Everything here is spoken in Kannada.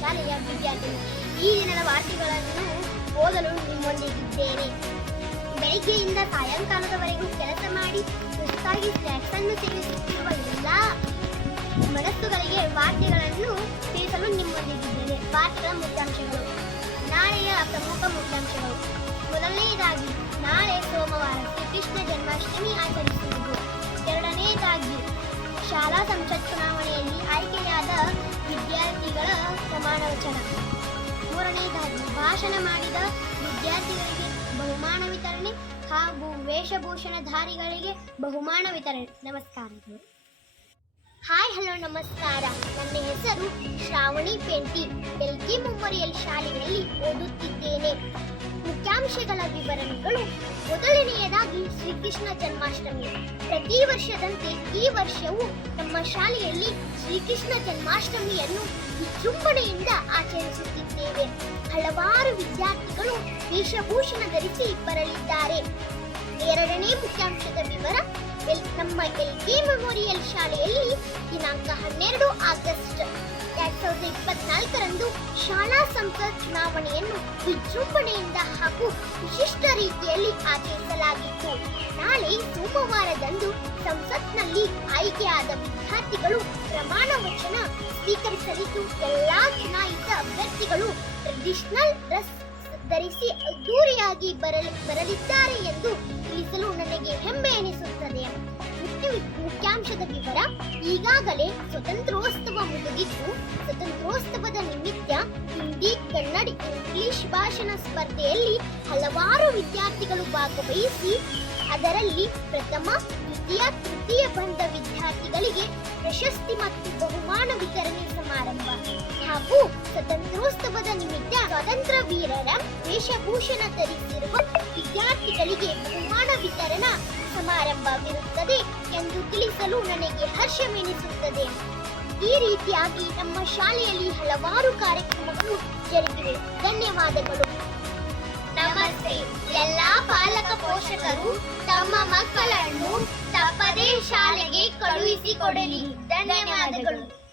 ಶಾಲೆಯ ವಿದ್ಯಾರ್ಥಿನಿ. ಈ ದಿನದ ವಾರ್ತೆಗಳನ್ನು ಓದಲು ನಿಮ್ಮೊಂದಿಗಿದ್ದೇನೆ. ಬೆಳಿಗ್ಗೆಯಿಂದ ಸಾಯಂಕಾಲದವರೆಗೂ ಕೆಲಸ ಮಾಡಿ ಸುಸ್ತಾಗಿ ಸ್ನ್ಯಾಕ್ಸ್ ಅನ್ನು ಸೇವಿಸುತ್ತಿರುವ ಎಲ್ಲ ಮನಸ್ಸುಗಳಿಗೆ ವಾರ್ತೆಗಳನ್ನು ತಿಳಿಸಲು ನಿಮ್ಮೊಂದಿಗಿದ್ದೇನೆ. ವಾರ್ತೆಗಳ ಮುಖ್ಯಾಂಶಗಳು. ನಾಳೆಯ ಪ್ರಮುಖ ಮುಖ್ಯಾಂಶಗಳು. ಮೊದಲನೆಯದಾಗಿ, ನಾಳೆ ಸೋಮವಾರ ಶ್ರೀಕೃಷ್ಣ ಜನ್ಮಾಷ್ಟಮಿ ಆಚರಿಸುವುದು. ಎರಡನೆಯದಾಗಿ, ಶಾಲಾ ಸಂಸತ್ ಚುನಾವಣೆಯಲ್ಲಿ ಆಯ್ಕೆಯಾದ ವಿದ್ಯಾರ್ಥಿಗಳ ಪ್ರಮಾಣ ವಚನ. ಮೂರನೆಯದಾಗಿ, ಭಾಷಣ ಮಾಡಿದ ವಿದ್ಯಾರ್ಥಿಗಳಿಗೆ ಬಹುಮಾನ ವಿತರಣೆ ಹಾಗೂ ವೇಷಭೂಷಣಧಾರಿಗಳಿಗೆ ಬಹುಮಾನ ವಿತರಣೆ. ನಮಸ್ಕಾರಗಳು. ಹಾಯ್ ಹಲೋ ನಮಸ್ಕಾರ. ನನ್ನ ಹೆಸರು ಶ್ರಾವಣಿ ಪೆಂಟಿ. ಎಲ್ಕೆ ಮೆಮೋರಿಯಲ್ ಶಾಲೆಯಲ್ಲಿ ಓದುತ್ತಿದ್ದೇನೆ. ಮುಖ್ಯಾಂಶಗಳ ವಿವರಣೆಗಳು. ಮೊದಲನೆಯದಾಗಿ, ಶ್ರೀಕೃಷ್ಣ ಜನ್ಮಾಷ್ಟಮಿ. ಪ್ರತಿ ವರ್ಷದಂತೆ ಈ ವರ್ಷವೂ ನಮ್ಮ ಶಾಲೆಯಲ್ಲಿ ಶ್ರೀಕೃಷ್ಣ ಜನ್ಮಾಷ್ಟಮಿಯನ್ನು ವಿಜೃಂಭಣೆಯಿಂದ ಆಚರಿಸುತ್ತಿದ್ದೇವೆ. ಹಲವಾರು ವಿದ್ಯಾರ್ಥಿಗಳು ವೇಷಭೂಷಣ ಧರಿಸಿ ಬರಲಿದ್ದಾರೆ. ಎರಡನೇ ಮುಖ್ಯಾಂಶದ ವಿವರ. ನಮ್ಮ ಎಲ್ಕೆ ಮೆಮೋರಿಯಲ್ ಶಾಲೆಯಲ್ಲಿ ದಿನಾಂಕ 12 ಆಗಸ್ಟ್ 2024ರಂದು ಶಾಲಾ ಸಂಸತ್ ಚುನಾವಣೆಯನ್ನು ವಿಜೃಂಭಣೆಯಿಂದ ಹಾಗೂ ವಿಶಿಷ್ಟ ರೀತಿಯಲ್ಲಿ ಆಚರಿಸಲಾಗಿತ್ತು. ನಾಳೆ ಸೋಮವಾರದಂದು ಸಂಸತ್ನಲ್ಲಿ ಆಯ್ಕೆಯಾದ ವಿದ್ಯಾರ್ಥಿಗಳು ಪ್ರಮಾಣ ವಚನ ಸ್ವೀಕರಿಸಲಿದ್ದು, ಎಲ್ಲಾ ಚುನಾಯಿತ ಅಭ್ಯರ್ಥಿಗಳು ಟ್ರೆಡಿಷನಲ್ ಡ್ರೆಸ್ ಧರಿಸಿ ಅದ್ದೂರಿಯಾಗಿ ಬರಲಿದ್ದಾರೆ ಎಂದು ತಿಳಿಸಲು ನನಗೆ ಹೆಮ್ಮೆ ಎನಿಸುತ್ತದೆ. ಮುಖ್ಯಾಂಶದ ವಿವರ. ಈಗಾಗಲೇ ಸ್ವತಂತ್ರೋತ್ಸವ ಮುಗಿದಿದ್ದು, ಸ್ವತಂತ್ರೋತ್ಸವದ ನಿಮಿತ್ತ ಹಿಂದಿ, ಕನ್ನಡ, ಇಂಗ್ಲಿಷ್ ಭಾಷಣ ಸ್ಪರ್ಧೆಯಲ್ಲಿ ಹಲವಾರು ವಿದ್ಯಾರ್ಥಿಗಳು ಭಾಗವಹಿಸಿ ಅದರಲ್ಲಿ ಪ್ರಥಮ, ದ್ವಿತೀಯ, ತೃತೀಯ ಬಂದ ವಿದ್ಯಾರ್ಥಿಗಳಿಗೆ ಪ್ರಶಸ್ತಿ ಮತ್ತು ಬಹುಮಾನ ವಿತರಣೆ ಸಮಾರಂಭ ಹಾಗೂ ಸ್ವತಂತ್ರೋತ್ಸವದ ನಿಮಿತ್ತ ಸ್ವಾತಂತ್ರ್ಯ ವೀರರ ವೇಷಭೂಷಣ ಧರಿಸಿರುವ ವಿದ್ಯಾರ್ಥಿಗಳಿಗೆ ಬಹುಮಾನ ವಿತರಣಾ ಸಮಾರಂಭವಿರುತ್ತದೆ ಎಂದು ತಿಳಿಸಲು ನನಗೆ ಹರ್ಷವೆನಿಸುತ್ತದೆ. ಈ ರೀತಿಯಾಗಿ ನಮ್ಮ ಶಾಲೆಯಲ್ಲಿ ಹಲವಾರು ಕಾರ್ಯಕ್ರಮಗಳು ಜರುಗಿವೆ. ಧನ್ಯವಾದಗಳು. ನಮಸ್ತೆ. ಎಲ್ಲಾ ಪಾಲಕ ಪೋಷಕರು ತಮ್ಮ ಮಕ್ಕಳನ್ನು ತಪ್ಪದೇ ಶಾಲೆಗೆ ಕಳುಹಿಸಿಕೊಡಲಿ. ಧನ್ಯವಾದಗಳು.